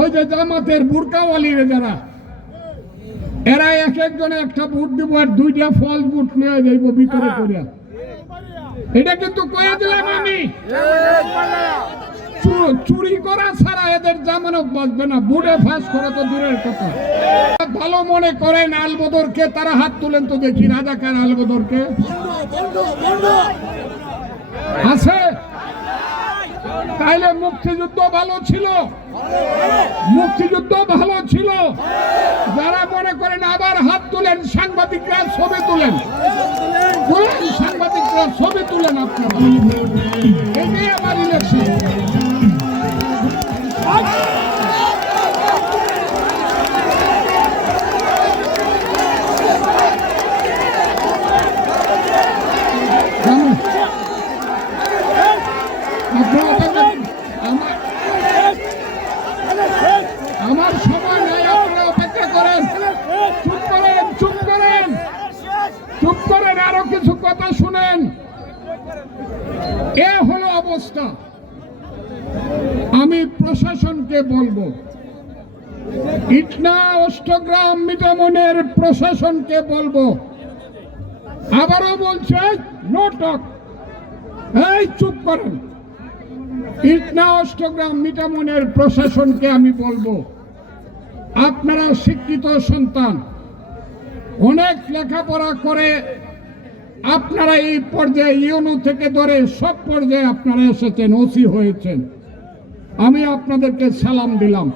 ওই যে জামাতের বুরকাওয়ালিরে যারা, এরা এক একজনে একটা বুট দিব আর দুইটা ফল বুট নিয়ে যাইব ভিতরে করিয়া এটা কিন্তু কয়ে দিলাম আমি। চুরি করা ছাড়া এদের জামানত বাঁচবে না, বুড়ে ফাঁস করা তো দূরের কথা। ভালো মনে করেন আলবদরকে, তারা হাত তুলেন তো দেখি রাজাকার আলবদরকে। তাইলে মুক্তিযুদ্ধ ভালো ছিল? মুক্তিযুদ্ধ ভালো ছিল? যারা মনে করেন আবার হাত তুলেন, সাংবাদিকরা ছবি তুলেন। সাংবাদিকরা ছবি তুলেন আপনারা দেখেন, আমার আমার সময় নাই, আপনারা অপেক্ষা করেন। চুপ করেন চুপ করেন। চুপ করেন, আরও কিছু কথা শুনেন। এ হলো অবস্থা। আমি প্রশাসনকে বলব, ইটনা অষ্টগ্রাম মিটামনের প্রশাসনকে বলব, আবারও বলছে নো এই, চুপ করেন। ইটনা অষ্টগ্রাম মিটামনের প্রশাসনকে আমি বলব, আপনারা শিক্ষিত সন্তান, অনেক লেখাপড়া করে আপনারা এই পর্যায়ে ইউনো থেকে ধরে সব পর্যায়ে আপনারা এসেছেন, ওসি হয়েছেন। আমি আপনাদেরকে সালাম দিলাম।